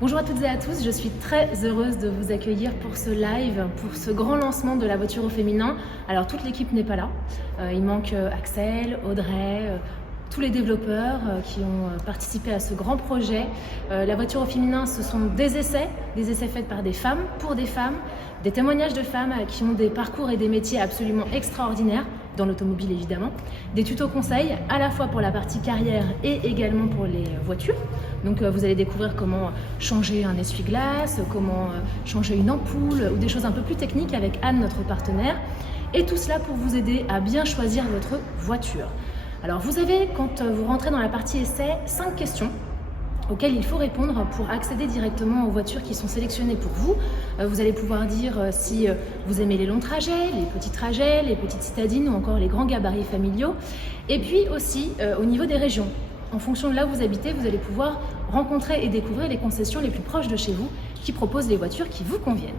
Bonjour à toutes et à tous, je suis très heureuse de vous accueillir pour ce live, pour ce grand lancement de la voiture au féminin. Alors toute l'équipe n'est pas là, il manque Axel, Audrey, tous les développeurs qui ont participé à ce grand projet. La voiture au féminin, ce sont des essais faits par des femmes, pour des femmes, des témoignages de femmes qui ont des parcours et des métiers absolument extraordinaires, dans l'automobile évidemment, des tutos conseils à la fois pour la partie carrière et également pour les voitures. Donc vous allez découvrir comment changer un essuie-glace, comment changer une ampoule ou des choses un peu plus techniques avec Anne, notre partenaire. Et tout cela pour vous aider à bien choisir votre voiture. Alors vous avez, quand vous rentrez dans la partie essai, 5 questions auxquelles il faut répondre pour accéder directement aux voitures qui sont sélectionnées pour vous. Vous allez pouvoir dire si vous aimez les longs trajets, les petites citadines ou encore les grands gabarits familiaux. Et puis aussi au niveau des régions. En fonction de là où vous habitez, vous allez pouvoir rencontrer et découvrir les concessions les plus proches de chez vous qui proposent les voitures qui vous conviennent.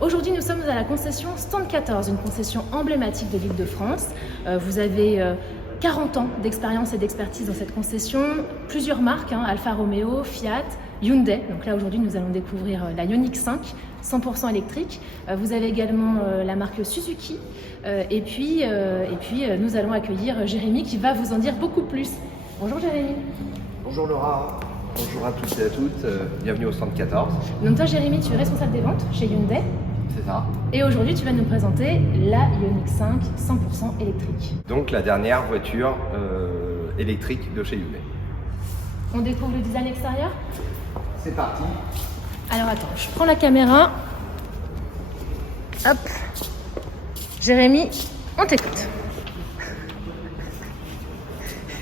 Aujourd'hui, nous sommes à la concession Stand 14, une concession emblématique de l'Île-de-France. Vous avez 40 ans d'expérience et d'expertise dans cette concession, plusieurs marques, Alfa Romeo, Fiat, Hyundai. Donc là aujourd'hui nous allons découvrir la Ioniq 5, 100% électrique. Vous avez également la marque Suzuki et puis nous allons accueillir Jérémy qui va vous en dire beaucoup plus. Bonjour Jérémy. Bonjour Laura, bonjour à tous et à toutes, bienvenue au stand 14. Donc toi Jérémy, tu es responsable des ventes chez Hyundai. C'est ça. Et aujourd'hui, tu vas nous présenter la Ioniq 5 100% électrique. Donc la dernière voiture électrique de chez Hyundai. On découvre le design extérieur? C'est parti. Alors attends, je prends la caméra. Hop. Jérémy, on t'écoute.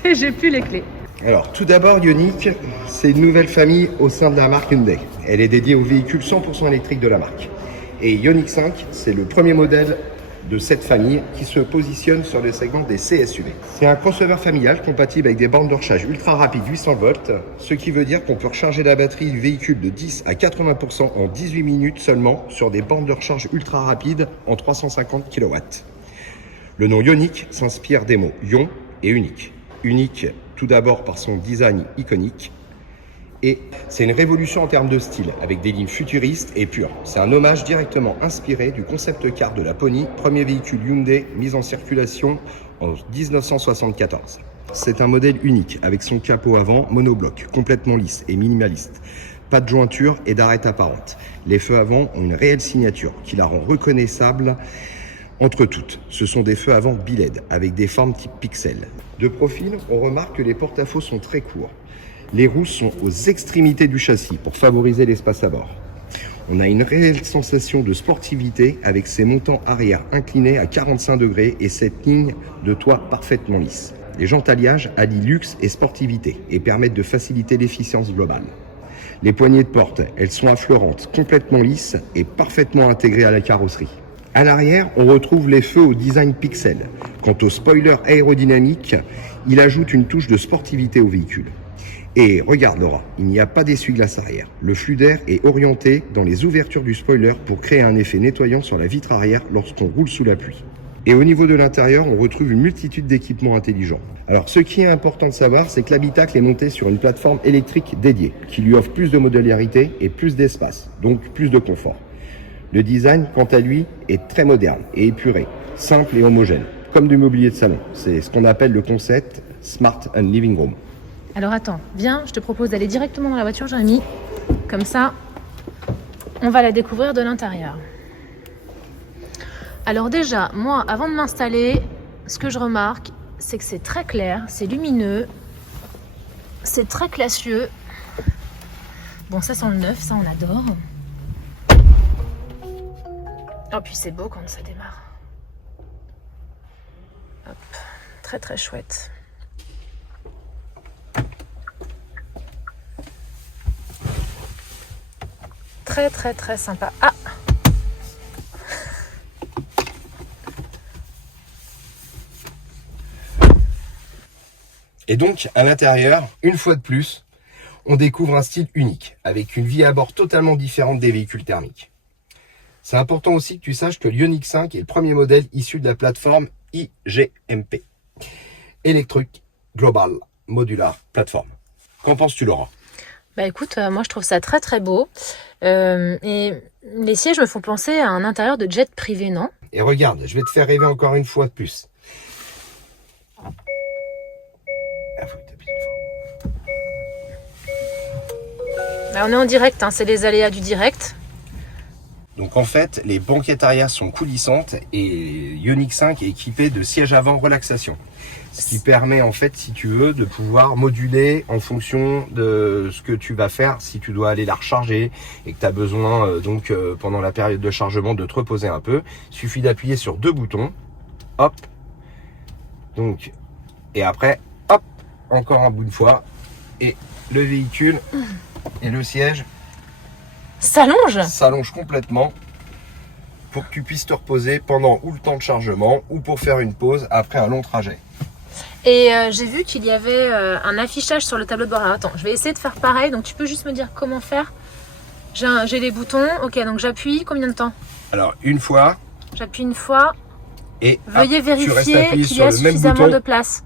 Et j'ai plus les clés. Alors, tout d'abord, Ioniq, c'est une nouvelle famille au sein de la marque Hyundai. Elle est dédiée aux véhicules 100% électriques de la marque. Et Ioniq 5, c'est le premier modèle de cette famille qui se positionne sur le segment des CSUV. C'est un crossover familial compatible avec des bornes de recharge ultra rapides 800 volts, ce qui veut dire qu'on peut recharger la batterie du véhicule de 10 à 80% en 18 minutes seulement sur des bornes de recharge ultra rapides en 350 kW. Le nom Ioniq s'inspire des mots ion et unique. Unique tout d'abord par son design iconique, et c'est une révolution en termes de style, avec des lignes futuristes et pures. C'est un hommage directement inspiré du concept car de la Pony, premier véhicule Hyundai mis en circulation en 1974. C'est un modèle unique, avec son capot avant monobloc, complètement lisse et minimaliste. Pas de jointure et d'arête apparente. Les feux avant ont une réelle signature qui la rend reconnaissable entre toutes. Ce sont des feux avant bi-LED, avec des formes type pixel. De profil, on remarque que les porte-à-faux sont très courts. Les roues sont aux extrémités du châssis pour favoriser l'espace à bord. On a une réelle sensation de sportivité avec ses montants arrière inclinés à 45 degrés et cette ligne de toit parfaitement lisse. Les jantes alliage allient luxe et sportivité et permettent de faciliter l'efficience globale. Les poignées de porte, elles sont affleurantes, complètement lisses et parfaitement intégrées à la carrosserie. À l'arrière, on retrouve les feux au design pixel. Quant au spoiler aérodynamique, il ajoute une touche de sportivité au véhicule. Et regarde Laura, il n'y a pas d'essuie-glace arrière. Le flux d'air est orienté dans les ouvertures du spoiler pour créer un effet nettoyant sur la vitre arrière lorsqu'on roule sous la pluie. Et au niveau de l'intérieur, on retrouve une multitude d'équipements intelligents. Alors ce qui est important de savoir, c'est que l'habitacle est monté sur une plateforme électrique dédiée, qui lui offre plus de modularité et plus d'espace, donc plus de confort. Le design, quant à lui, est très moderne et épuré, simple et homogène, comme du mobilier de salon. C'est ce qu'on appelle le concept Smart and Living Room. Alors attends, viens, je te propose d'aller directement dans la voiture, Jérémy. Comme ça, on va la découvrir de l'intérieur. Alors déjà, moi, avant de m'installer, ce que je remarque, c'est que c'est très clair, c'est lumineux, c'est très classieux. Bon, ça sent le neuf, ça on adore. Oh, puis c'est beau quand ça démarre. Hop, très très chouette. Très très très sympa. Ah! Et donc, à l'intérieur, une fois de plus, on découvre un style unique, avec une vie à bord totalement différente des véhicules thermiques. C'est important aussi que tu saches que l'Ioniq 5 est le premier modèle issu de la plateforme IGMP, Electric Global Modular Platform. Qu'en penses-tu, Laura? Bah écoute, moi je trouve ça très très beau. Et les sièges me font penser à un intérieur de jet privé, non? Et regarde, je vais te faire rêver encore une fois de plus. Ah, faut que t'appuies fort. Bah, on est en direct, hein, c'est les aléas du direct. Donc en fait, les banquettes arrière sont coulissantes et Ioniq 5 est équipé de sièges avant relaxation. Ce qui permet en fait, si tu veux, de pouvoir moduler en fonction de ce que tu vas faire si tu dois aller la recharger et que tu as besoin pendant la période de chargement de te reposer un peu. Il suffit d'appuyer sur 2 boutons. Hop. Donc, et après, hop, encore un bout de fois. Et le véhicule et le siège s'allonge complètement pour que tu puisses te reposer pendant ou le temps de chargement ou pour faire une pause après un long trajet. Et j'ai vu qu'il y avait un affichage sur le tableau de bord. Alors, attends, je vais essayer de faire pareil. Donc tu peux juste me dire comment faire. J'ai les boutons. Ok, donc j'appuie combien de temps? Alors une fois. J'appuie une fois. Et veuillez vérifier qu'il y a suffisamment de place.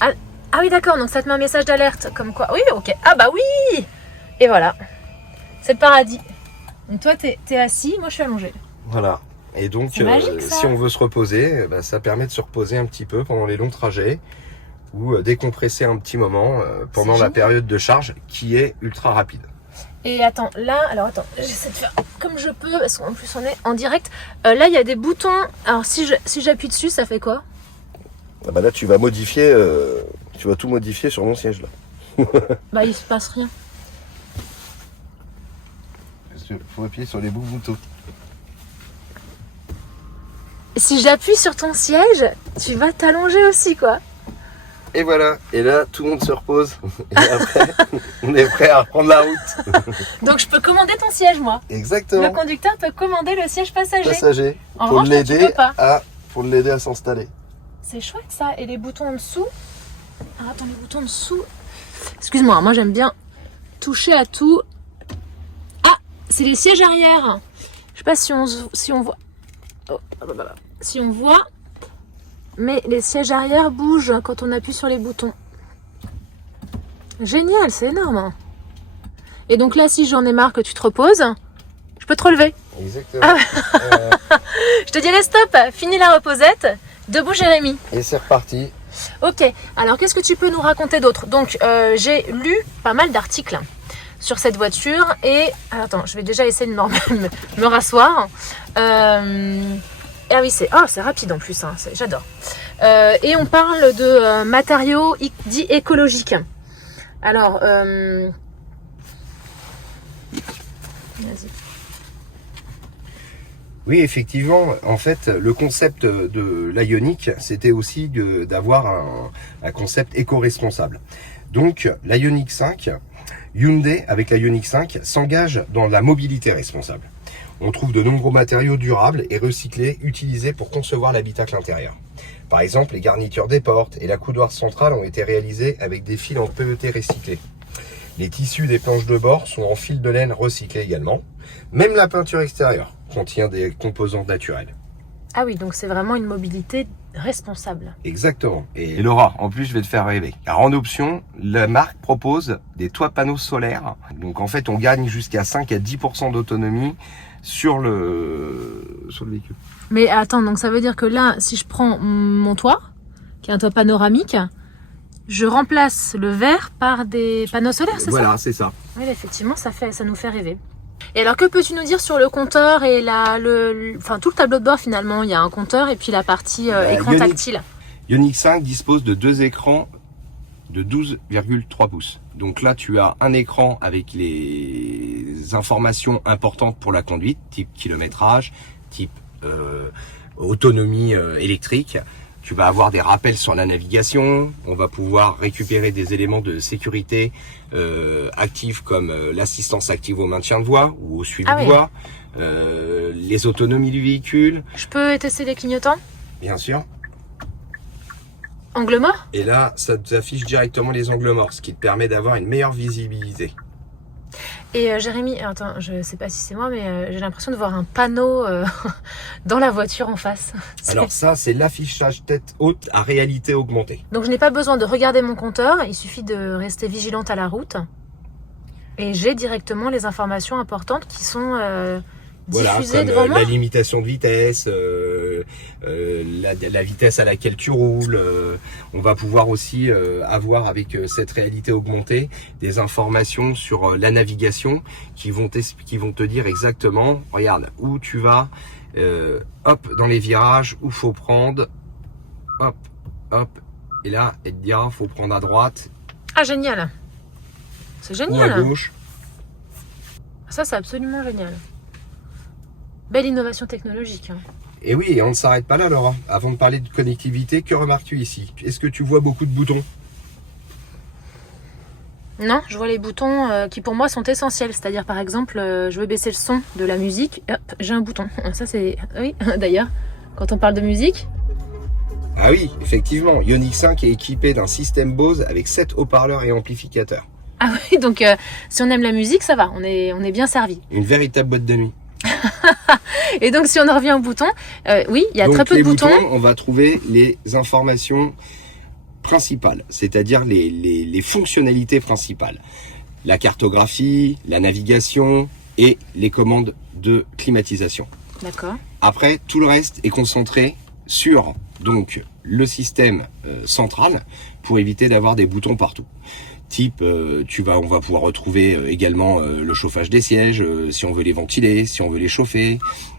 Ah oui, d'accord. Donc ça te met un message d'alerte comme quoi. Oui, ok. Ah bah oui. Et voilà. C'est le paradis. Donc toi, t'es assis, moi je suis allongée. Voilà. Et donc, magique, si on veut se reposer, ça permet de se reposer un petit peu pendant les longs trajets ou décompresser un petit moment pendant la période de charge qui est ultra rapide. Et attends, là, j'essaie de faire comme je peux parce qu'en plus on est en direct. Là, il y a des boutons. Alors si j'appuie dessus, ça fait quoi? Ah bah là, tu vas modifier, tu vas tout modifier sur mon siège là. Bah, il se passe rien. Il faut appuyer sur les bouts boutons. Si j'appuie sur ton siège, tu vas t'allonger aussi, quoi. Et voilà, et là tout le monde se repose. Et après, on est prêt à reprendre la route. Donc je peux commander ton siège, moi. Exactement. Le conducteur peut commander le siège passager. En pour revanche, toi, tu peux pas. Pour l'aider à s'installer. C'est chouette ça. Et les boutons en dessous. Ah, attends, les boutons en dessous. Excuse-moi, moi j'aime bien toucher à tout. Ah, c'est les sièges arrière. Je sais pas si on voit. Oh, si on voit. Mais les sièges arrière bougent quand on appuie sur les boutons. Génial, c'est énorme. Et donc là, si j'en ai marre que tu te reposes, je peux te relever. Exactement. Ah. Je te dis allez stop, fini la reposette. Debout Jérémy. Et c'est reparti. Ok, alors qu'est-ce que tu peux nous raconter d'autre? Donc j'ai lu pas mal d'articles sur cette voiture et... Attends, je vais déjà essayer de me rasseoir. Ah oui, c'est rapide en plus, hein, j'adore. Et on parle de matériaux dits écologiques. Alors, vas-y. Oui, effectivement, en fait, le concept de l'Ioniq, c'était aussi d'avoir un concept éco-responsable. Donc, l'Ioniq 5, Hyundai, avec la Ioniq 5, s'engage dans la mobilité responsable. On trouve de nombreux matériaux durables et recyclés utilisés pour concevoir l'habitacle intérieur. Par exemple, les garnitures des portes et la coudoir centrale ont été réalisées avec des fils en PET recyclés. Les tissus des planches de bord sont en fil de laine recyclé également. Même la peinture extérieure contient des composants naturels. Ah oui, donc c'est vraiment une mobilité responsable. Exactement. Et Laura, en plus je vais te faire rêver. Car en option, la marque propose des toits panneaux solaires. Donc en fait, on gagne jusqu'à 5 à 10% d'autonomie sur le véhicule. Mais attends, donc ça veut dire que là, si je prends mon toit, qui est un toit panoramique, je remplace le verre par des panneaux solaires, c'est ça? Voilà, c'est ça. Oui, effectivement, ça nous fait rêver. Et alors, que peux-tu nous dire sur le compteur et tout le tableau de bord finalement? Il y a un compteur et puis la partie écran tactile. Ioniq 5 dispose de 2 écrans de 12,3 pouces. Donc là, tu as un écran avec les informations importantes pour la conduite, type kilométrage, type autonomie électrique. Tu vas avoir des rappels sur la navigation. On va pouvoir récupérer des éléments de sécurité actifs comme l'assistance active au maintien de voie ou au suivi de voie, les autonomies du véhicule. Je peux tester les clignotants? Bien sûr. Angle mort? Et là, ça t'affiche directement les angles morts, ce qui te permet d'avoir une meilleure visibilité. Et Jérémy, attends, je sais pas si c'est moi, mais j'ai l'impression de voir un panneau dans la voiture en face. Alors ça, c'est l'affichage tête haute à réalité augmentée. Donc je n'ai pas besoin de regarder mon compteur, il suffit de rester vigilante à la route. Et j'ai directement les informations importantes qui sont diffusées comme devant moi. la limitation de vitesse, la vitesse à laquelle tu roules. On va pouvoir aussi avoir avec cette réalité augmentée des informations sur la navigation qui vont te dire exactement, regarde, où tu vas, hop, dans les virages, où faut prendre, hop, hop, et là, elle te dira, faut prendre à droite. Ah, génial! C'est Ou génial! à gauche. Ça, c'est absolument génial. Belle innovation technologique. Hein. Et oui, on ne s'arrête pas là, Laura. Avant de parler de connectivité, que remarques-tu ici? Est-ce que tu vois beaucoup de boutons? Non, je vois les boutons qui pour moi sont essentiels. C'est-à-dire par exemple, je veux baisser le son de la musique, hop, j'ai un bouton. Ça c'est... Oui, d'ailleurs, quand on parle de musique... Ah oui, effectivement, Ioniq 5 est équipé d'un système Bose avec 7 haut-parleurs et amplificateurs. Ah oui, donc si on aime la musique, ça va, on est bien servi. Une véritable boîte de nuit. Et donc si on en revient aux boutons, oui, il y a Donc, très peu de boutons. On va trouver les informations principales, c'est-à-dire les fonctionnalités principales. La cartographie, la navigation et les commandes de climatisation. D'accord. Après, tout le reste est concentré sur donc le système central pour éviter d'avoir des boutons partout. Type, on va pouvoir retrouver également le chauffage des sièges, si on veut les ventiler, si on veut les chauffer.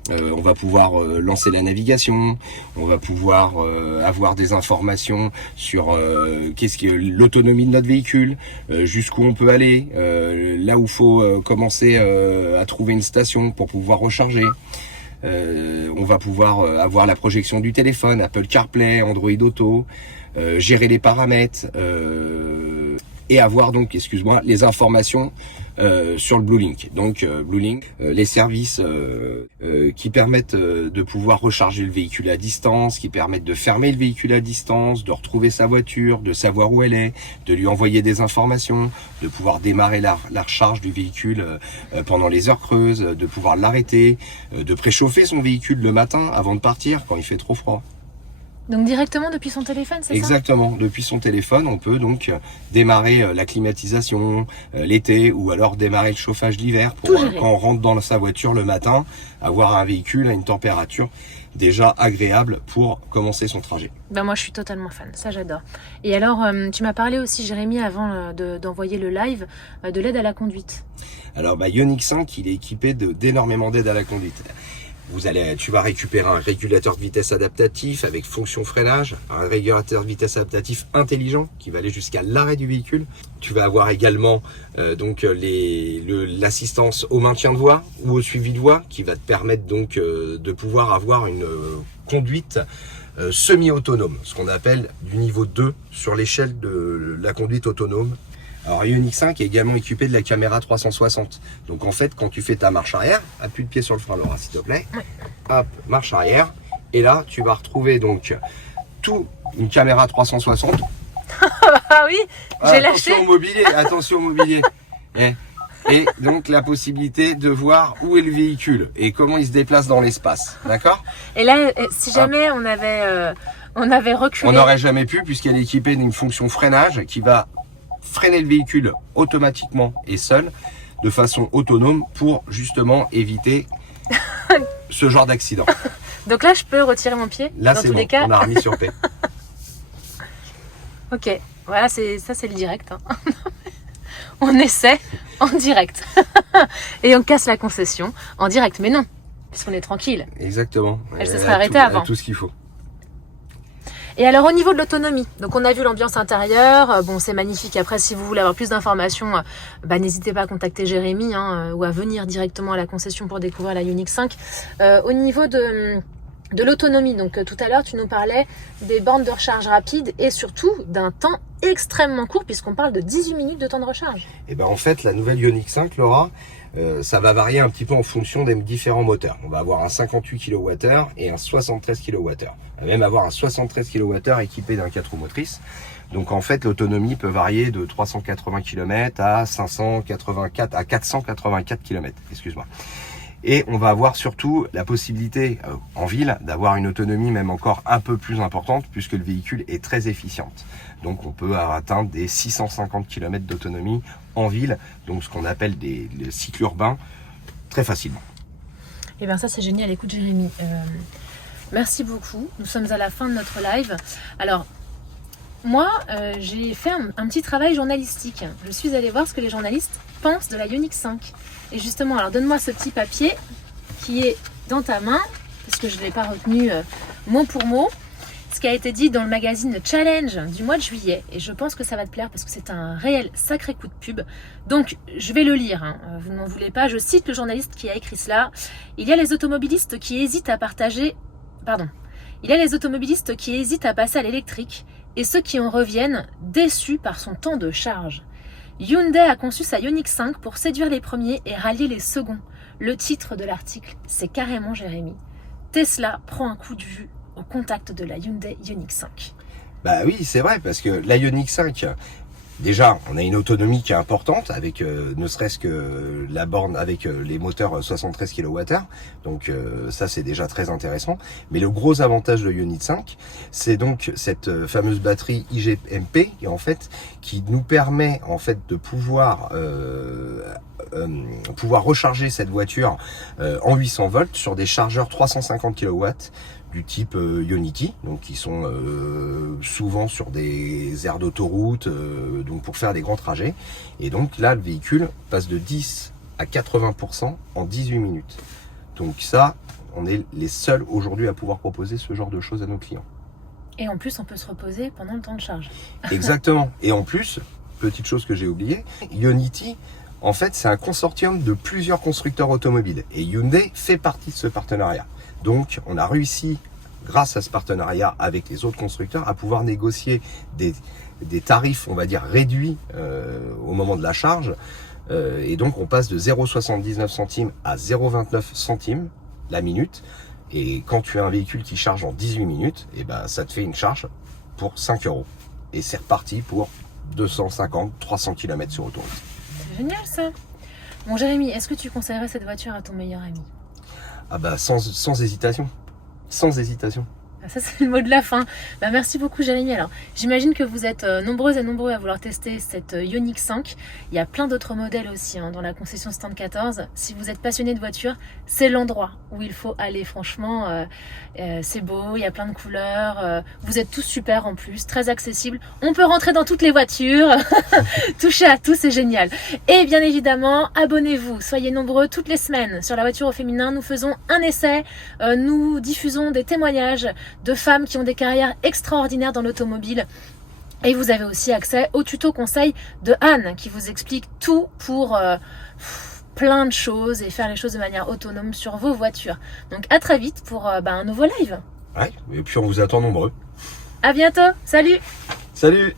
On va pouvoir lancer la navigation. On va pouvoir avoir des informations sur qu'est-ce que l'autonomie de notre véhicule, jusqu'où on peut aller, là où faut commencer à trouver une station pour pouvoir recharger. On va pouvoir avoir la projection du téléphone, Apple CarPlay, Android Auto, gérer les paramètres et avoir donc, les informations sur le Bluelink. Donc Bluelink, les services qui permettent de pouvoir recharger le véhicule à distance, qui permettent de fermer le véhicule à distance, de retrouver sa voiture, de savoir où elle est, de lui envoyer des informations, de pouvoir démarrer la recharge du véhicule pendant les heures creuses, de pouvoir l'arrêter, de préchauffer son véhicule le matin avant de partir quand il fait trop froid. Donc directement depuis son téléphone, c'est ça? Exactement, depuis son téléphone, on peut donc démarrer la climatisation l'été ou alors démarrer le chauffage l'hiver pour quand on rentre dans sa voiture le matin, avoir un véhicule à une température déjà agréable pour commencer son trajet. Ben moi je suis totalement fan, ça j'adore. Et alors tu m'as parlé aussi Jérémy avant d'envoyer le live de l'aide à la conduite. Alors Ioniq 5 il est équipé d'énormément d'aide à la conduite. Tu vas récupérer un régulateur de vitesse adaptatif avec fonction freinage, un régulateur de vitesse adaptatif intelligent qui va aller jusqu'à l'arrêt du véhicule. Tu vas avoir également l'assistance au maintien de voie ou au suivi de voie qui va te permettre donc de pouvoir avoir une conduite semi-autonome, ce qu'on appelle du niveau 2 sur l'échelle de la conduite autonome. Alors Ioniq 5 est également équipé de la caméra 360. Donc en fait, quand tu fais ta marche arrière, appuie le pied sur le frein, Laura, s'il te plaît. Ouais. Hop, marche arrière. Et là, tu vas retrouver donc une caméra 360. Ah oui, j'ai lâché. Attention au mobilier. Et donc la possibilité de voir où est le véhicule et comment il se déplace dans l'espace. D'accord? Et là, si jamais on avait reculé. On n'aurait jamais pu puisqu'elle est équipée d'une fonction freinage qui va freiner le véhicule automatiquement et seul, de façon autonome, pour justement éviter ce genre d'accident. Donc là, je peux retirer mon pied? Là, c'est bon, on a remis sur paix. Ok, voilà, ça c'est le direct. Hein. On essaie en direct. Et on casse la concession en direct, mais non, puisqu'on est tranquille. Exactement. Elle se serait arrêtée avant. Tout ce qu'il faut. Et alors au niveau de l'autonomie, donc on a vu l'ambiance intérieure, bon c'est magnifique. Après si vous voulez avoir plus d'informations, n'hésitez pas à contacter Jérémy ou à venir directement à la concession pour découvrir la Ioniq 5. Au niveau de l'autonomie, donc tout à l'heure tu nous parlais des bornes de recharge rapide et surtout d'un temps extrêmement court puisqu'on parle de 18 minutes de temps de recharge. Et en fait la nouvelle Ioniq 5, Laura, ça va varier un petit peu en fonction des différents moteurs. On va avoir un 58 kWh et un 73 kWh. On va même avoir un 73 kWh équipé d'un 4 roues motrices. Donc en fait l'autonomie peut varier de 380 km à 484 km, excuse-moi. Et on va avoir surtout la possibilité en ville d'avoir une autonomie même encore un peu plus importante puisque le véhicule est très efficiente. Donc on peut atteindre des 650 km d'autonomie en ville, donc ce qu'on appelle des cycles urbains, très facilement. Et bien ça c'est génial, écoute Jérémy, merci beaucoup, nous sommes à la fin de notre live. Alors moi j'ai fait un petit travail journalistique, je suis allée voir ce que les journalistes pensent de la Ioniq 5. Et justement, alors donne-moi ce petit papier qui est dans ta main, parce que je ne l'ai pas retenu mot pour mot, ce qui a été dit dans le magazine Challenge du mois de juillet. Et je pense que ça va te plaire parce que c'est un réel sacré coup de pub. Donc, je vais le lire, hein. Vous ne m'en voulez pas. Je cite le journaliste qui a écrit cela. Il y a les automobilistes qui hésitent à passer à l'électrique et ceux qui en reviennent déçus par son temps de charge. Hyundai a conçu sa Ioniq 5 pour séduire les premiers et rallier les seconds. Le titre de l'article, c'est carrément Jérémy. Tesla prend un coup de vue au contact de la Hyundai Ioniq 5. Bah oui, c'est vrai, parce que la Ioniq 5, déjà, on a une autonomie qui est importante, avec ne serait-ce que la borne avec les moteurs 73 kWh, donc ça c'est déjà très intéressant. Mais le gros avantage de Ioniq 5, c'est donc cette fameuse batterie IGMP, qui nous permet en fait de pouvoir recharger cette voiture en 800 volts sur des chargeurs 350 kW du type Ionity, donc qui sont souvent sur des aires d'autoroute, donc pour faire des grands trajets. Et donc là, le véhicule passe de 10 à 80% en 18 minutes. Donc ça, on est les seuls aujourd'hui à pouvoir proposer ce genre de choses à nos clients. Et en plus, on peut se reposer pendant le temps de charge. Exactement. Et en plus, petite chose que j'ai oubliée, Ionity, en fait, c'est un consortium de plusieurs constructeurs automobiles. Et Hyundai fait partie de ce partenariat. Donc, on a réussi, grâce à ce partenariat avec les autres constructeurs, à pouvoir négocier des tarifs, on va dire, réduits au moment de la charge. Et donc, on passe de 0,79 centimes à 0,29 centimes la minute. Et quand tu as un véhicule qui charge en 18 minutes, et ben, ça te fait une charge pour 5 €. Et c'est reparti pour 250, 300 km sur autoroute. C'est génial ça. Bon Jérémy, est-ce que tu conseillerais cette voiture à ton meilleur ami ? Ah bah sans hésitation, sans hésitation. Ça c'est le mot de la fin. Merci beaucoup Jérémy. Alors j'imagine que vous êtes nombreuses et nombreux à vouloir tester cette Ioniq 5. Il y a plein d'autres modèles aussi dans la concession Stand 14. Si vous êtes passionné de voiture, c'est l'endroit où il faut aller. Franchement, c'est beau, il y a plein de couleurs. Vous êtes tous super en plus, très accessible. On peut rentrer dans toutes les voitures. Toucher à tout, c'est génial. Et bien évidemment, abonnez-vous. Soyez nombreux toutes les semaines sur la voiture au féminin. Nous faisons un essai. Nous diffusons des témoignages de femmes qui ont des carrières extraordinaires dans l'automobile. Et vous avez aussi accès au tuto conseil de Anne qui vous explique tout pour plein de choses et faire les choses de manière autonome sur vos voitures. Donc à très vite pour un nouveau live. Ouais, et puis on vous attend nombreux. À bientôt, salut. Salut.